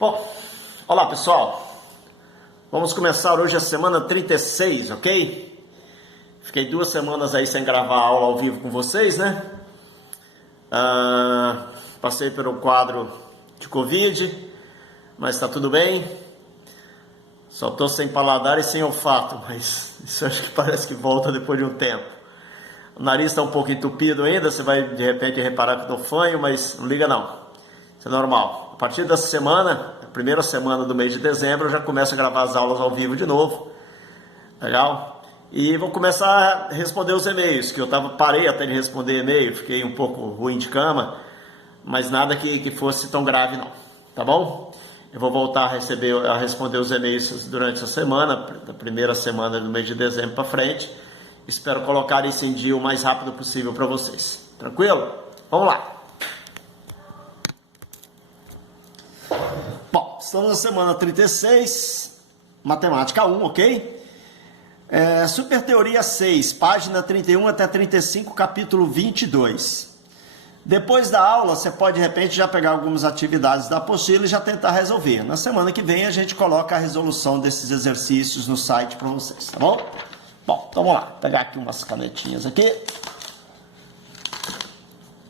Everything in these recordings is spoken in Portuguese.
Bom, olá pessoal, vamos começar hoje a semana 36, ok? Fiquei 2 semanas aí sem gravar aula ao vivo com vocês, né? Passei pelo quadro de Covid, mas tá tudo bem. Só tô sem paladar e sem olfato, mas isso acho que parece que volta depois de um tempo. O nariz tá um pouco entupido ainda, você vai de repente reparar que eu tô fanho, mas não liga não. Isso é normal. A partir dessa semana, a primeira semana do mês de dezembro, eu já começo a gravar as aulas ao vivo de novo. Legal? E vou começar a responder os e-mails, que eu parei até de responder e-mail, fiquei um pouco ruim de cama, mas nada que fosse tão grave não. Tá bom? Eu vou voltar a responder os e-mails durante a semana, da primeira semana do mês de dezembro para frente. Espero colocar isso em dia o mais rápido possível para vocês. Tranquilo? Vamos lá! Bom, estamos na semana 36, matemática 1, ok? Super Teoria 6, página 31 até 35, capítulo 22. Depois da aula, você pode, de repente, já pegar algumas atividades da apostila e já tentar resolver. Na semana que vem, a gente coloca a resolução desses exercícios no site para vocês, tá bom? Bom, então vamos lá, vou pegar aqui umas canetinhas aqui.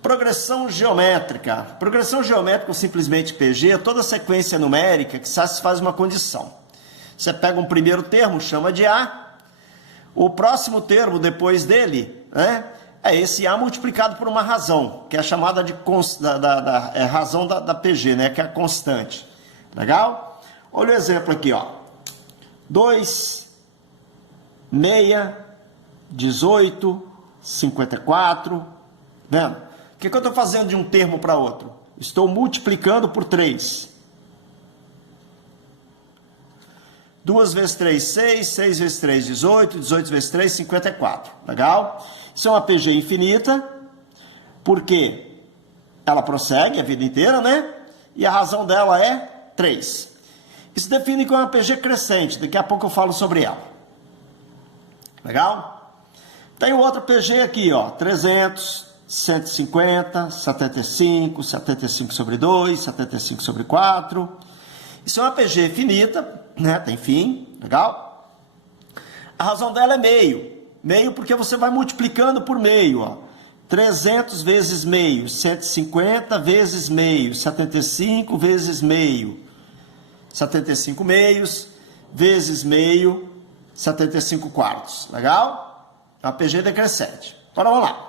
Progressão geométrica. Progressão geométrica, ou simplesmente PG, é toda sequência numérica que satisfaz uma condição. Você pega um primeiro termo, chama de A. O próximo termo depois dele, né, é esse A multiplicado por uma razão, que é chamada de razão da PG, né, que é a constante. Legal? Olha o exemplo aqui, ó. 2, 6, 18, 54. Vendo? O que eu estou fazendo de um termo para outro? Estou multiplicando por 3. 2 vezes 3, 6. 6 vezes 3, 18. 18 vezes 3, 54. Legal? Isso é uma PG infinita, porque ela prossegue a vida inteira, né? E a razão dela é 3. Isso define como uma PG crescente. Daqui a pouco eu falo sobre ela. Legal? Tem outra PG aqui, ó. 300... 150, 75, 75 sobre 2, 75 sobre 4. Isso é uma PG finita, né? Tem fim, legal? A razão dela é meio. Meio porque você vai multiplicando por meio, ó. 300 vezes meio, 150 vezes meio, 75 vezes meio. 75 meios vezes meio, 75 quartos. Legal? É uma PG decrescente. Agora vamos lá.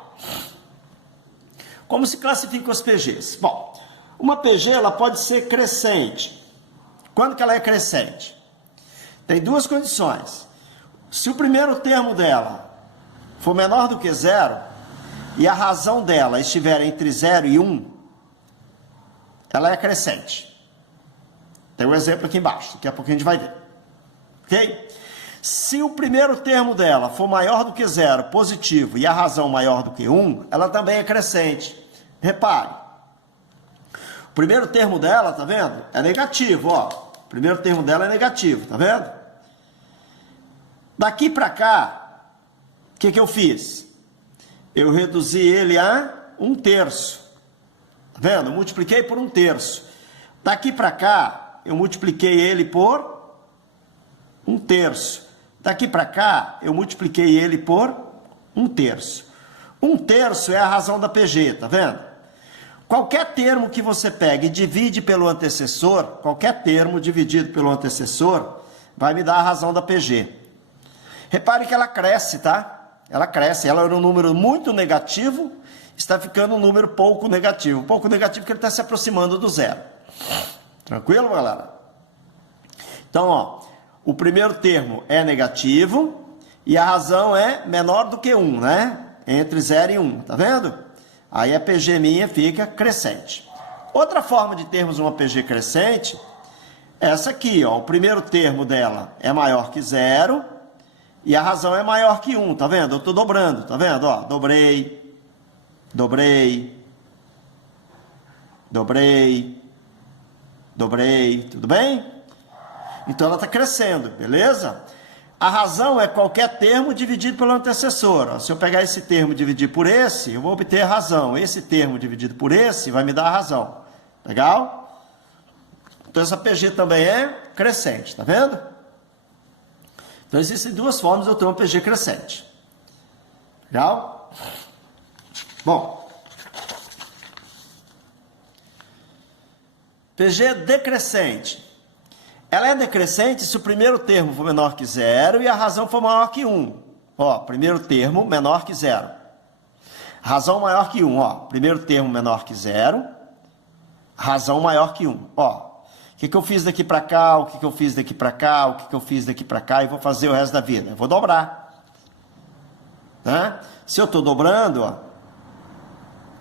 Como se classificam as PGs? Bom, uma PG ela pode ser crescente. Quando que ela é crescente? Tem duas condições. Se o primeiro termo dela for menor do que 0 e a razão dela estiver entre 0 e 1, ela é crescente. Tem um exemplo aqui embaixo, daqui a pouco a gente vai ver. Ok? Se o primeiro termo dela for maior do que 0, positivo, e a razão maior do que 1, ela também é crescente. Repare. O primeiro termo dela, tá vendo? É negativo, ó. O primeiro termo dela é negativo, tá vendo? Daqui para cá, o que eu fiz? Eu reduzi ele a 1/3. Tá vendo? Eu multipliquei por 1/3. Daqui para cá, eu multipliquei ele por 1/3. Daqui para cá, eu multipliquei ele por 1/3. 1/3 é a razão da PG, tá vendo? Qualquer termo que você pegue e divide pelo antecessor, qualquer termo dividido pelo antecessor, vai me dar a razão da PG. Repare que ela cresce, tá? Ela cresce, ela era um número muito negativo, está ficando um número pouco negativo. Pouco negativo porque ele está se aproximando do 0. Tranquilo, galera? Então, ó. O primeiro termo é negativo e a razão é menor do que 1, né? Entre 0 e 1, tá vendo? Aí a PG minha fica crescente. Outra forma de termos uma PG crescente é essa aqui, ó. O primeiro termo dela é maior que 0 e a razão é maior que 1, tá vendo? Eu estou dobrando, tá vendo? Ó, dobrei, dobrei, dobrei, dobrei, tudo bem? Então ela está crescendo, beleza? A razão é qualquer termo dividido pelo antecessor. Se eu pegar esse termo e dividir por esse, eu vou obter a razão. Esse termo dividido por esse vai me dar a razão. Legal? Então essa PG também é crescente, tá vendo? Então existem duas formas de eu ter uma PG crescente. Legal? Bom. PG decrescente. Ela é decrescente se o primeiro termo for menor que zero e a razão for maior que 1. Ó, primeiro termo menor que zero. Razão maior que 1, ó. Primeiro termo menor que zero. Razão maior que 1. Ó, o que eu fiz daqui para cá, o que eu fiz daqui para cá, o que eu fiz daqui para cá e vou fazer o resto da vida? Eu vou dobrar. Né? Se eu estou dobrando, ó.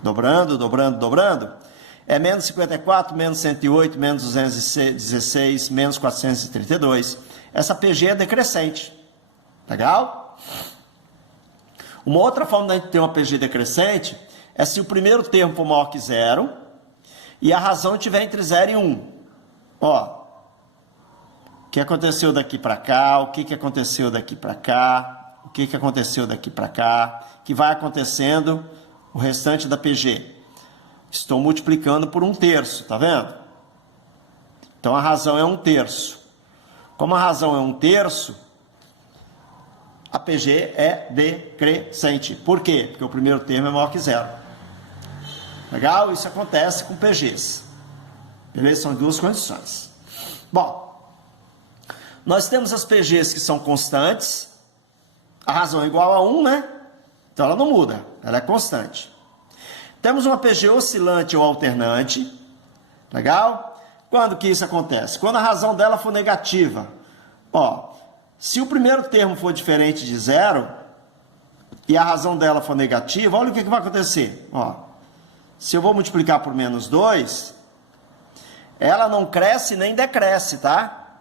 Dobrando. É menos 54, menos 108, menos 216, menos 432. Essa PG é decrescente. Legal? Uma outra forma de a gente ter uma PG decrescente é se o primeiro termo for maior que zero e a razão estiver entre 0 e 1. Ó, o que aconteceu daqui para cá, o que aconteceu daqui para cá, o que aconteceu daqui para cá, que vai acontecendo o restante da PG. Estou multiplicando por 1/3, tá vendo? Então a razão é 1/3. Como a razão é 1/3, a PG é decrescente. Por quê? Porque o primeiro termo é maior que zero. Legal? Isso acontece com PGs. Beleza? São duas condições. Bom, nós temos as PGs que são constantes. A razão é igual a 1, né? Então ela não muda, ela é constante. Temos uma PG oscilante ou alternante. Legal? Quando que isso acontece? Quando a razão dela for negativa. Ó, se o primeiro termo for diferente de zero e a razão dela for negativa, olha o que vai acontecer. Ó, se eu vou multiplicar por menos 2, ela não cresce nem decresce, tá?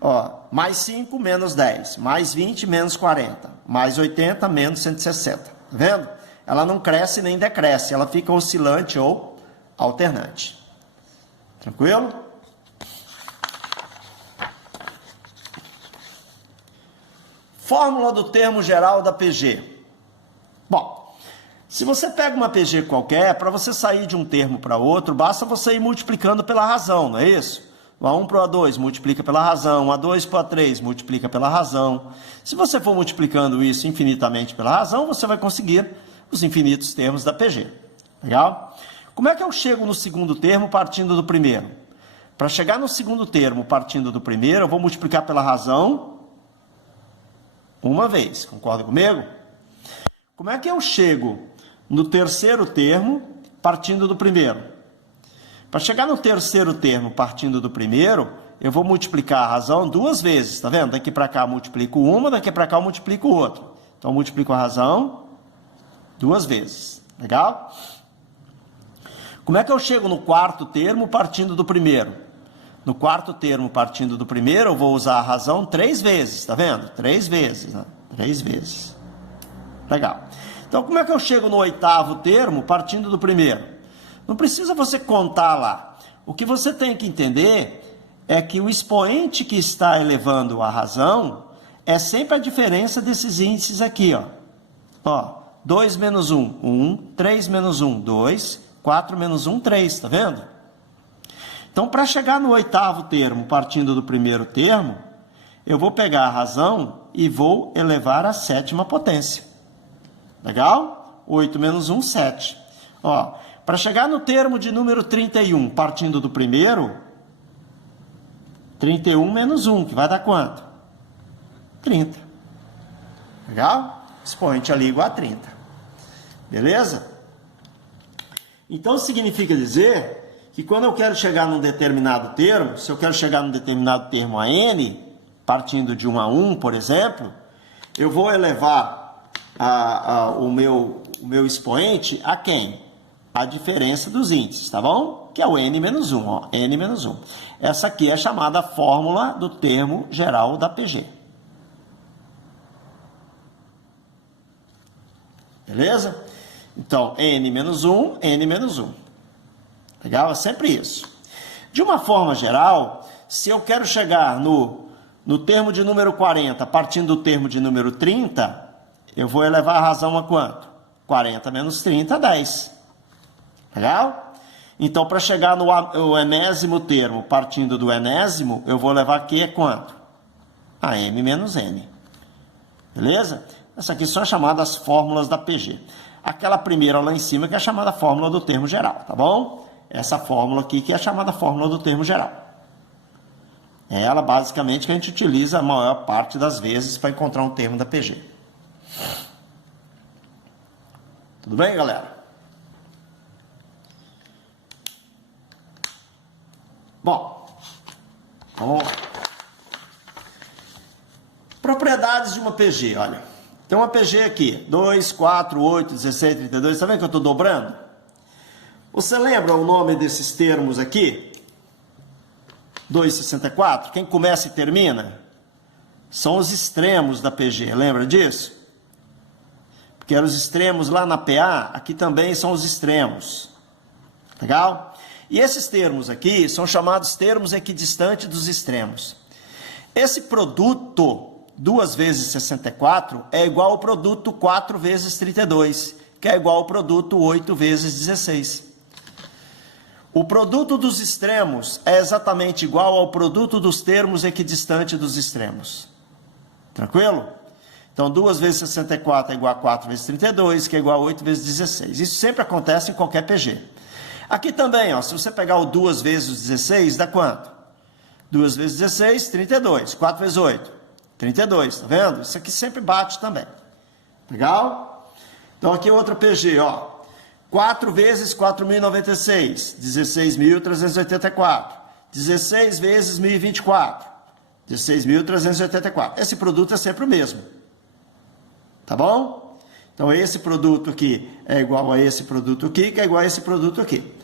Ó, mais 5, menos 10. Mais 20, menos 40. Mais 80, menos 160. Tá vendo? Ela não cresce nem decresce. Ela fica oscilante ou alternante. Tranquilo? Fórmula do termo geral da PG. Bom, se você pega uma PG qualquer, para você sair de um termo para outro, basta você ir multiplicando pela razão, não é isso? O A1 para o A2 multiplica pela razão, o A2 para o A3 multiplica pela razão. Se você for multiplicando isso infinitamente pela razão, você vai conseguir os infinitos termos da PG. Legal? Como é que eu chego no segundo termo partindo do primeiro? Para chegar no segundo termo partindo do primeiro, eu vou multiplicar pela razão uma vez. Concorda comigo? Como é que eu chego no terceiro termo partindo do primeiro? Para chegar no terceiro termo partindo do primeiro, eu vou multiplicar a razão duas vezes, tá vendo? Daqui para cá eu multiplico uma, daqui para cá eu multiplico outra. Então eu multiplico a razão duas vezes. Legal? Como é que eu chego no quarto termo partindo do primeiro? No quarto termo partindo do primeiro, eu vou usar a razão 3 vezes, tá vendo? 3 vezes, né? 3 vezes. Legal. Então, como é que eu chego no oitavo termo partindo do primeiro? Não precisa você contar lá. O que você tem que entender é que o expoente que está elevando a razão é sempre a diferença desses índices aqui, ó. Ó, 2 menos 1, 1, 3 menos 1, 2, 4 menos 1, 3, tá vendo? Então, para chegar no oitavo termo, partindo do primeiro termo, eu vou pegar a razão e vou elevar à sétima potência. Legal? 8 menos 1, 7. Ó, para chegar no termo de número 31, partindo do primeiro, 31 menos 1, que vai dar quanto? 30. Legal? Expoente ali igual a 30. Beleza? Então, significa dizer que quando eu quero chegar num determinado termo, se eu quero chegar num determinado termo a n, partindo de 1 a 1, por exemplo, eu vou elevar o meu expoente a quem? A diferença dos índices, tá bom? Que é o n menos 1, ó, n menos 1. Essa aqui é chamada fórmula do termo geral da PG. Beleza? Então, n menos 1, n menos 1. Legal? É sempre isso. De uma forma geral, se eu quero chegar no termo de número 40, partindo do termo de número 30, eu vou elevar a razão a quanto? 40 menos 30, 10. Legal? Então, para chegar no enésimo termo, partindo do enésimo, eu vou levar Q é quanto? A M menos N. Beleza? Essas aqui são as chamadas fórmulas da PG. Aquela primeira lá em cima que é a chamada fórmula do termo geral, tá bom? Essa fórmula aqui que é a chamada fórmula do termo geral. É ela, basicamente, que a gente utiliza a maior parte das vezes para encontrar um termo da PG. Tudo bem, galera? Bom, vamos lá. Propriedades de uma PG, olha. Tem uma PG aqui, 2, 4, 8, 16, 32. Tá vendo que eu estou dobrando? Você lembra o nome desses termos aqui? 2,64. Quem começa e termina? São os extremos da PG, lembra disso? Porque eram os extremos lá na PA, aqui também são os extremos. Legal? E esses termos aqui são chamados termos equidistantes dos extremos. Esse produto 2 vezes 64 é igual ao produto 4 vezes 32, que é igual ao produto 8 vezes 16. O produto dos extremos é exatamente igual ao produto dos termos equidistantes dos extremos. Tranquilo? Então, 2 vezes 64 é igual a 4 vezes 32, que é igual a 8 vezes 16. Isso sempre acontece em qualquer PG. Aqui também, ó, se você pegar o 2 vezes 16, dá quanto? 2 vezes 16, 32. 4 vezes 8, 32. Tá vendo? Isso aqui sempre bate também. Legal? Então, aqui outra PG, ó. 4 vezes 4.096, 16.384. 16 vezes 1.024, 16.384. Esse produto é sempre o mesmo. Tá bom? Então, esse produto aqui é igual a esse produto aqui, que é igual a esse produto aqui.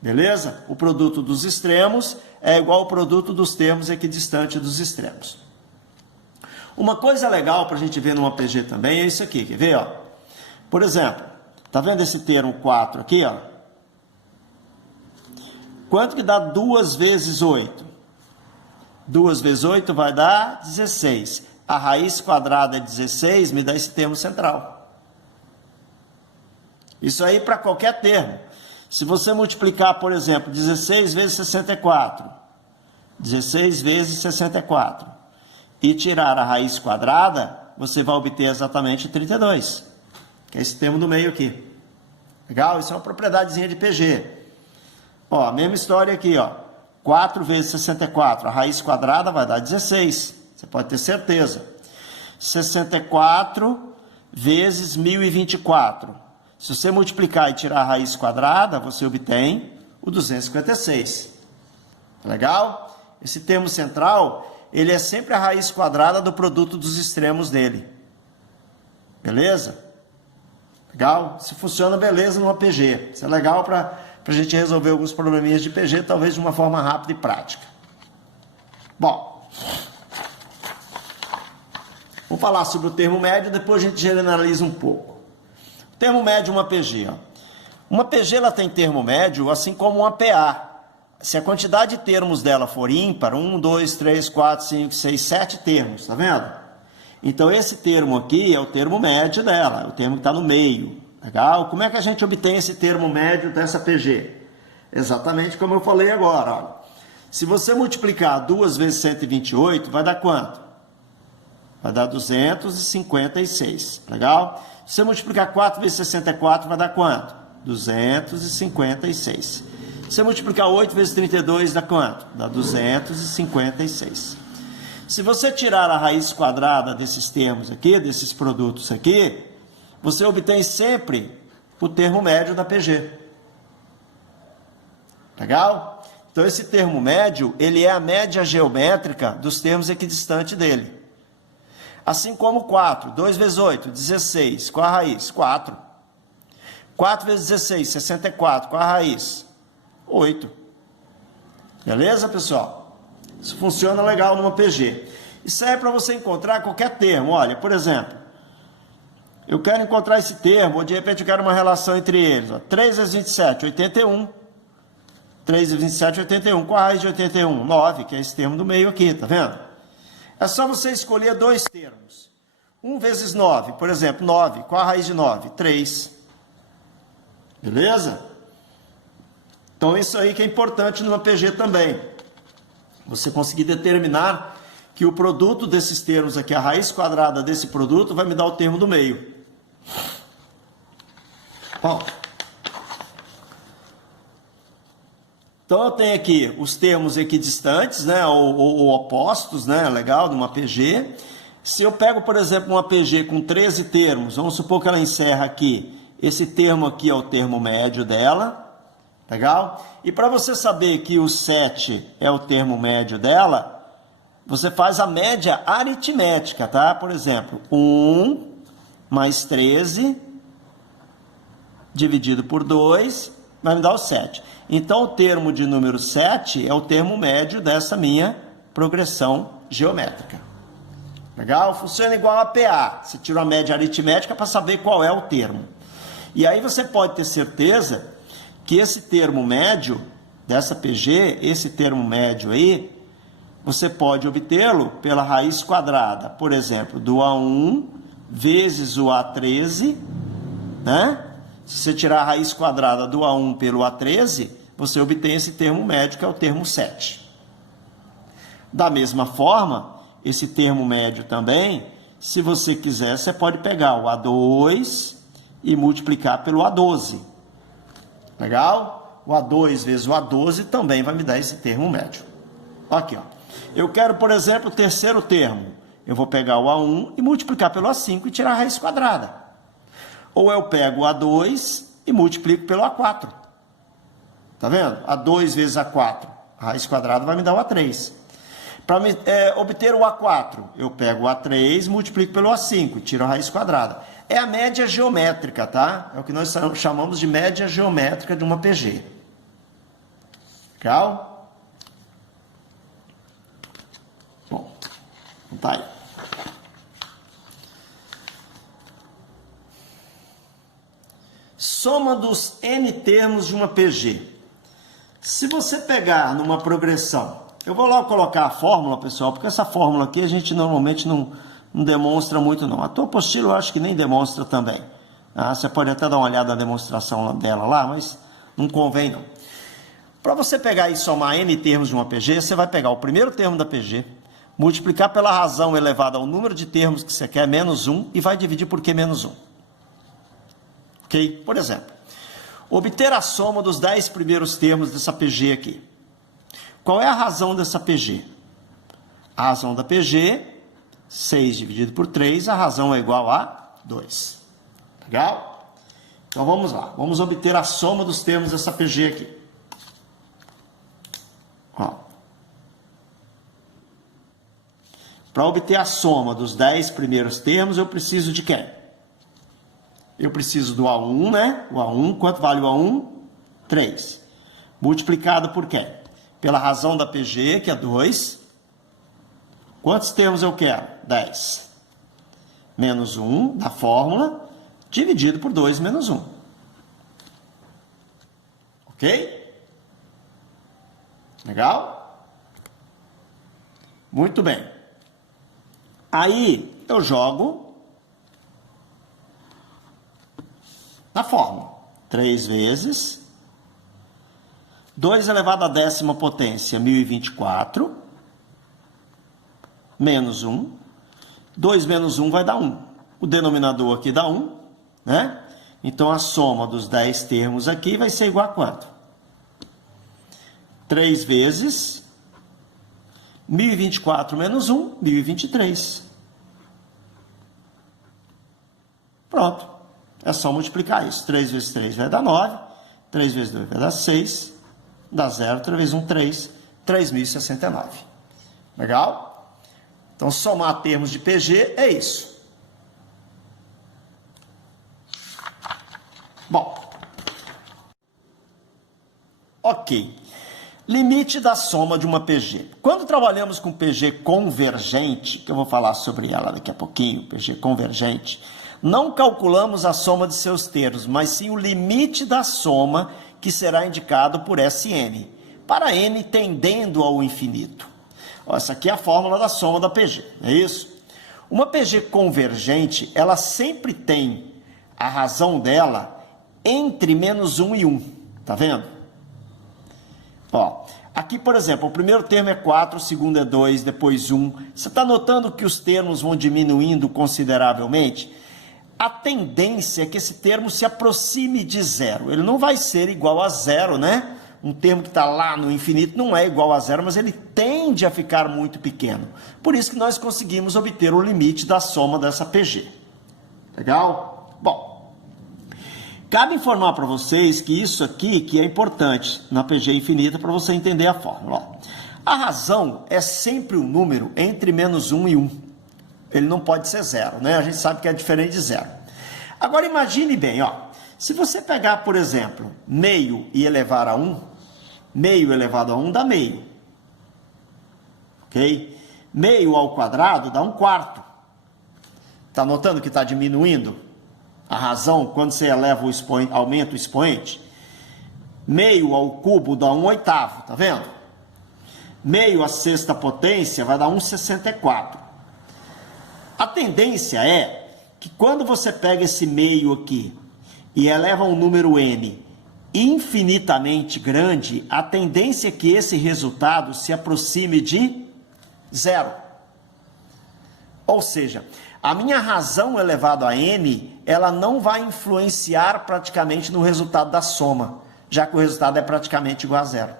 Beleza? O produto dos extremos é igual ao produto dos termos equidistantes dos extremos. Uma coisa legal para a gente ver numa PG também é isso aqui. Quer ver? Ó? Por exemplo, tá vendo esse termo 4 aqui? Ó? Quanto que dá 2 vezes 8? 2 vezes 8 vai dar 16. A raiz quadrada é 16, me dá esse termo central. Isso aí para qualquer termo. Se você multiplicar, por exemplo, 16 vezes 64, 16 vezes 64, e tirar a raiz quadrada, você vai obter exatamente 32, que é esse termo do meio aqui. Legal? Isso é uma propriedadezinha de PG. Ó, a mesma história aqui, ó. 4 vezes 64, a raiz quadrada vai dar 16, você pode ter certeza. 64 vezes 1024. Se você multiplicar e tirar a raiz quadrada, você obtém o 256. Legal? Esse termo central, ele é sempre a raiz quadrada do produto dos extremos dele. Beleza? Legal? Se funciona, beleza, numa PG. Isso é legal para a gente resolver alguns probleminhas de PG, talvez de uma forma rápida e prática. Bom, vou falar sobre o termo médio, depois a gente generaliza um pouco. Termo médio, uma PG. Ó. Uma PG ela tem termo médio, assim como uma PA. Se a quantidade de termos dela for ímpar, 1, 2, 3, 4, 5, 6, 7 termos, tá vendo? Então, esse termo aqui é o termo médio dela, é o termo que está no meio. Legal? Como é que a gente obtém esse termo médio dessa PG? Exatamente como eu falei agora. Ó. Se você multiplicar 2 vezes 128, vai dar quanto? Vai dar 256. Legal? Se você multiplicar 4 vezes 64, vai dar quanto? 256. Se você multiplicar 8 vezes 32, dá quanto? Dá 256. Se você tirar a raiz quadrada desses termos aqui, desses produtos aqui, você obtém sempre o termo médio da PG. Legal? Então, esse termo médio, ele é a média geométrica dos termos equidistantes dele. Assim como 4, 2 vezes 8, 16, qual a raiz? 4. 4 vezes 16, 64, qual a raiz? 8. Beleza, pessoal? Isso funciona legal numa PG. Isso é para você encontrar qualquer termo. Olha, por exemplo, eu quero encontrar esse termo, ou de repente eu quero uma relação entre eles. Ó. 3 vezes 27, 81. 3 vezes 27, 81. Qual a raiz de 81? 9, que é esse termo do meio aqui, tá vendo? É só você escolher dois termos. 1 vezes 9, por exemplo, 9. Qual a raiz de 9? 3. Beleza? Então isso aí que é importante numa PG também. Você conseguir determinar que o produto desses termos aqui, a raiz quadrada desse produto, vai me dar o termo do meio. Bom, então eu tenho aqui os termos equidistantes, né, ou opostos, né, legal, numa PG. Se eu pego, por exemplo, uma PG com 13 termos, vamos supor que ela encerra aqui, esse termo aqui é o termo médio dela, legal? E para você saber que o 7 é o termo médio dela, você faz a média aritmética, tá? Por exemplo, 1 mais 13 dividido por 2 vai me dar o 7. Então, o termo de número 7 é o termo médio dessa minha progressão geométrica. Legal? Funciona igual a PA. Você tira a média aritmética para saber qual é o termo. E aí você pode ter certeza que esse termo médio dessa PG, esse termo médio aí, você pode obtê-lo pela raiz quadrada, por exemplo, do A1 vezes o A13, né? Se você tirar a raiz quadrada do A1 pelo A13, você obtém esse termo médio, que é o termo 7. Da mesma forma, esse termo médio também, se você quiser, você pode pegar o A2 e multiplicar pelo A12. Legal? O A2 vezes o A12 também vai me dar esse termo médio. Aqui, ó. Eu quero, por exemplo, o terceiro termo. Eu vou pegar o A1 e multiplicar pelo A5 e tirar a raiz quadrada. Ou eu pego o A2 e multiplico pelo A4. Tá vendo? A2 vezes A4, a raiz quadrada vai me dar o A3. Para obter o A4, eu pego o A3, multiplico pelo A5, tiro a raiz quadrada. É a média geométrica, tá? É o que nós chamamos de média geométrica de uma PG. Legal? Bom, então tá aí. Soma dos N termos de uma PG. Se você pegar numa progressão, eu vou logo colocar a fórmula, pessoal, porque essa fórmula aqui a gente normalmente não demonstra muito não. A tua apostila eu acho que nem demonstra também. Você pode até dar uma olhada na demonstração dela lá, mas não convém não. Para você pegar e somar N termos de uma PG, você vai pegar o primeiro termo da PG, multiplicar pela razão elevada ao número de termos que você quer, menos 1, e vai dividir por Q menos 1. Ok? Por exemplo, obter a soma dos 10 primeiros termos dessa PG aqui. Qual é a razão dessa PG? A razão da PG, 6 dividido por 3, a razão é igual a 2. Legal? Então vamos lá. Vamos obter a soma dos termos dessa PG aqui. Para obter a soma dos 10 primeiros termos, eu preciso de quem? Eu preciso do A1, né? O A1, quanto vale o A1? 3. Multiplicado por quem? Pela razão da PG, que é 2. Quantos termos eu quero? 10. Menos 1 da fórmula, dividido por 2 menos 1. Ok? Legal? Muito bem. Aí eu jogo na fórmula. 3 vezes 2 elevado à décima potência, 1024, menos 1. 2 menos 1 vai dar 1. O denominador aqui dá 1, né? Então, a soma dos 10 termos aqui vai ser igual a quanto? 3 vezes 1024 menos 1, 1023. Pronto. É só multiplicar isso. 3 vezes 3 vai dar 9. 3 vezes 2 vai dar 6. Dá 0. 3 vezes 1, 3. 3.069. Legal? Então, somar termos de PG é isso. Bom. Ok. Limite da soma de uma PG. Quando trabalhamos com PG convergente, que eu vou falar sobre ela daqui a pouquinho, PG convergente, não calculamos a soma de seus termos, mas sim o limite da soma que será indicado por Sn, para n tendendo ao infinito. Essa aqui é a fórmula da soma da PG, é isso? Uma PG convergente, ela sempre tem a razão dela entre menos 1 e 1, tá vendo? Ó, aqui, por exemplo, o primeiro termo é 4, o segundo é 2, depois 1. Você está notando que os termos vão diminuindo consideravelmente? A tendência é que esse termo se aproxime de zero. Ele não vai ser igual a zero, né? Um termo que está lá no infinito não é igual a zero, mas ele tende a ficar muito pequeno. Por isso que nós conseguimos obter o limite da soma dessa PG. Legal? Bom, cabe informar para vocês que isso aqui que é importante na PG infinita para você entender a fórmula. Ó, a razão é sempre um número entre menos 1 e 1. Ele não pode ser zero, né? A gente sabe que é diferente de zero. Agora imagine bem, ó. Se você pegar, por exemplo, meio e elevar a 1, meio elevado a 1 dá meio. Ok? Meio ao quadrado dá 1/4. Está notando que está diminuindo a razão quando você eleva o expoente, aumenta o expoente? Meio ao cubo dá 1/8, tá vendo? Meio à sexta potência vai dar 1/64. A tendência é que quando você pega esse meio aqui e eleva um número n infinitamente grande, a tendência é que esse resultado se aproxime de zero. Ou seja, a minha razão elevado a n, ela não vai influenciar praticamente no resultado da soma, já que o resultado é praticamente igual a zero.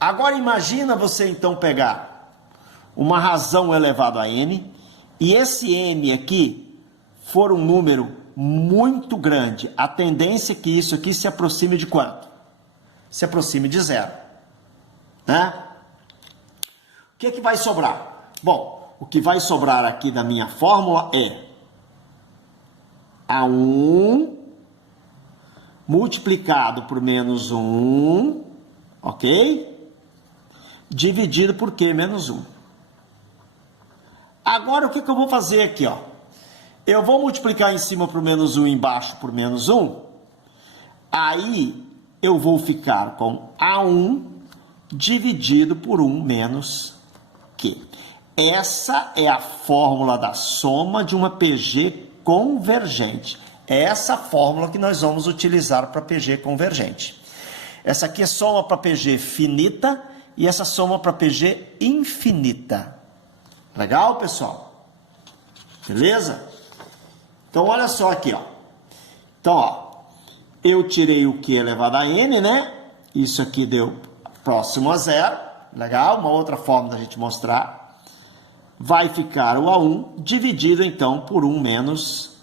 Agora imagina você então pegar uma razão elevado a n, e esse n aqui for um número muito grande, a tendência é que isso aqui se aproxime de quanto? Se aproxime de zero. Né? O que é que vai sobrar? Bom, o que vai sobrar aqui da minha fórmula é A1 multiplicado por menos 1, ok? Dividido por Q menos 1. Agora, o que eu vou fazer aqui, ó? Eu vou multiplicar em cima por menos 1 e embaixo por menos 1. Aí, eu vou ficar com A1 dividido por 1 menos Q. Essa é a fórmula da soma de uma PG convergente. É essa fórmula que nós vamos utilizar para PG convergente. Essa aqui é soma para PG finita e essa soma para PG infinita. Legal, pessoal? Beleza? Então, olha só aqui, ó. Então, ó, eu tirei o Q elevado a n, né? Isso aqui deu próximo a zero. Legal? Uma outra forma da gente mostrar. Vai ficar o A1 dividido, então, por 1 menos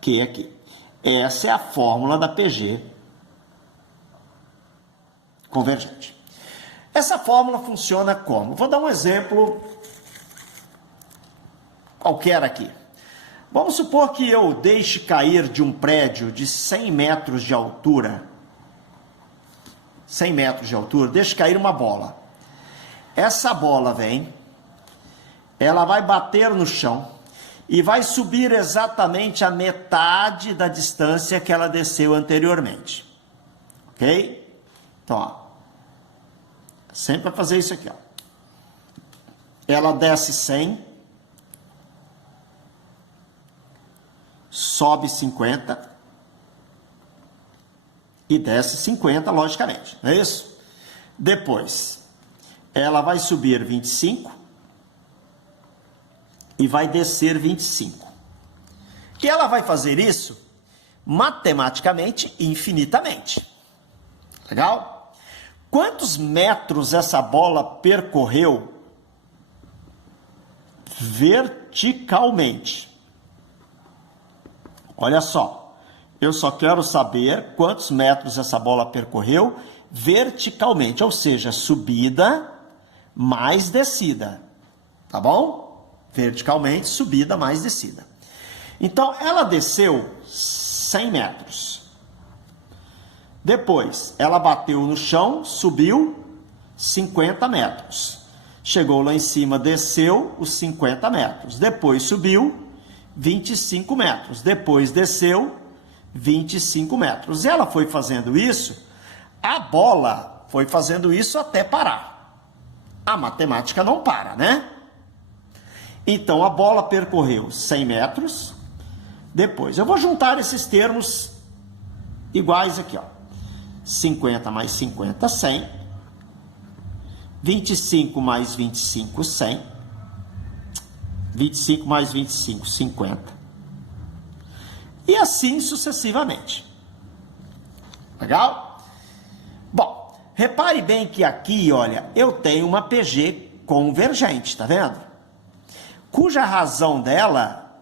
Q aqui. Essa é a fórmula da PG convergente. Essa fórmula funciona como? Vou dar um exemplo qualquer aqui. Vamos supor que eu deixe cair de um prédio de 100 metros de altura. 100 metros de altura, deixe cair uma bola. Essa bola vem, ela vai bater no chão e vai subir exatamente a metade da distância que ela desceu anteriormente. Ok? Então, ó, sempre vai fazer isso aqui, ó. Ela desce 100, sobe 50 e desce 50, logicamente, não é isso? Depois, ela vai subir 25 e vai descer 25. E ela vai fazer isso matematicamente infinitamente. Legal? Quantos metros essa bola percorreu verticalmente? Olha só, eu só quero saber quantos metros essa bola percorreu verticalmente, ou seja, subida mais descida, tá bom? Verticalmente, subida mais descida. Então, ela desceu 100 metros. Depois, ela bateu no chão, subiu 50 metros. Chegou lá em cima, desceu os 50 metros. Depois subiu 25 metros. Depois desceu 25 metros. E ela foi fazendo isso, a bola foi fazendo isso até parar. A matemática não para, né? Então, a bola percorreu 100 metros. Depois, eu vou juntar esses termos iguais aqui, ó. 50 mais 50, 100. 25 mais 25, 100. 25 mais 25, 50. E assim sucessivamente. Legal? Bom, repare bem que aqui, olha, eu tenho uma PG convergente, tá vendo? Cuja razão dela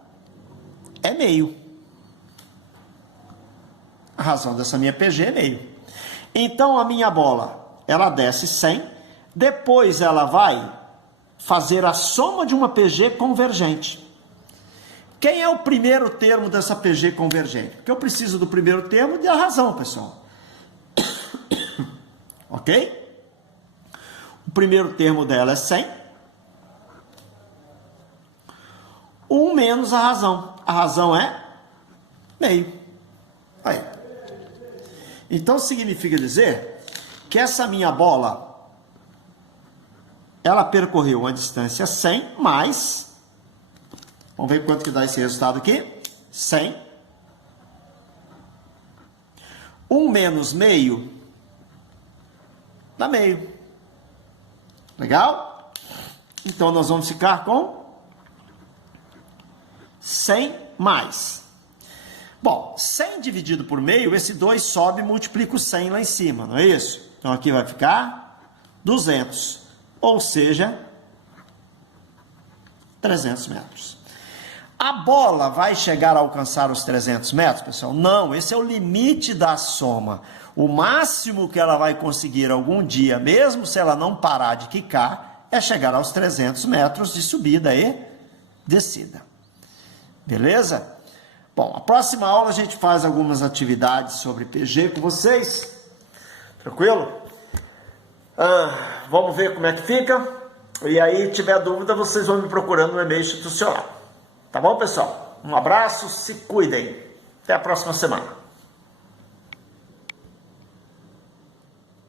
é meio. A razão dessa minha PG é meio. Então, a minha bola, ela desce 100, depois ela vai fazer a soma de uma PG convergente. Quem é o primeiro termo dessa PG convergente? Porque eu preciso do primeiro termo e da razão, pessoal. Ok? O primeiro termo dela é 100. 1 menos a razão. A razão é meio. Aí. Então, significa dizer que essa minha bola, ela percorreu uma distância 100 mais, vamos ver quanto que dá esse resultado aqui, 100. 1 menos meio, dá meio. Legal? Então, nós vamos ficar com 100 mais. Bom, 100 dividido por meio, esse 2 sobe e multiplica o 100 lá em cima, não é isso? Então, aqui vai ficar 200, ou seja, 300 metros. A bola vai chegar a alcançar os 300 metros, pessoal? Não, esse é o limite da soma. O máximo que ela vai conseguir algum dia, mesmo se ela não parar de quicar, é chegar aos 300 metros de subida e descida. Beleza? Bom, a próxima aula a gente faz algumas atividades sobre PG com vocês. Tranquilo? Vamos ver como é que fica. E aí, tiver dúvida, vocês vão me procurando no e-mail institucional. Tá bom, pessoal? Um abraço, se cuidem. Até a próxima semana.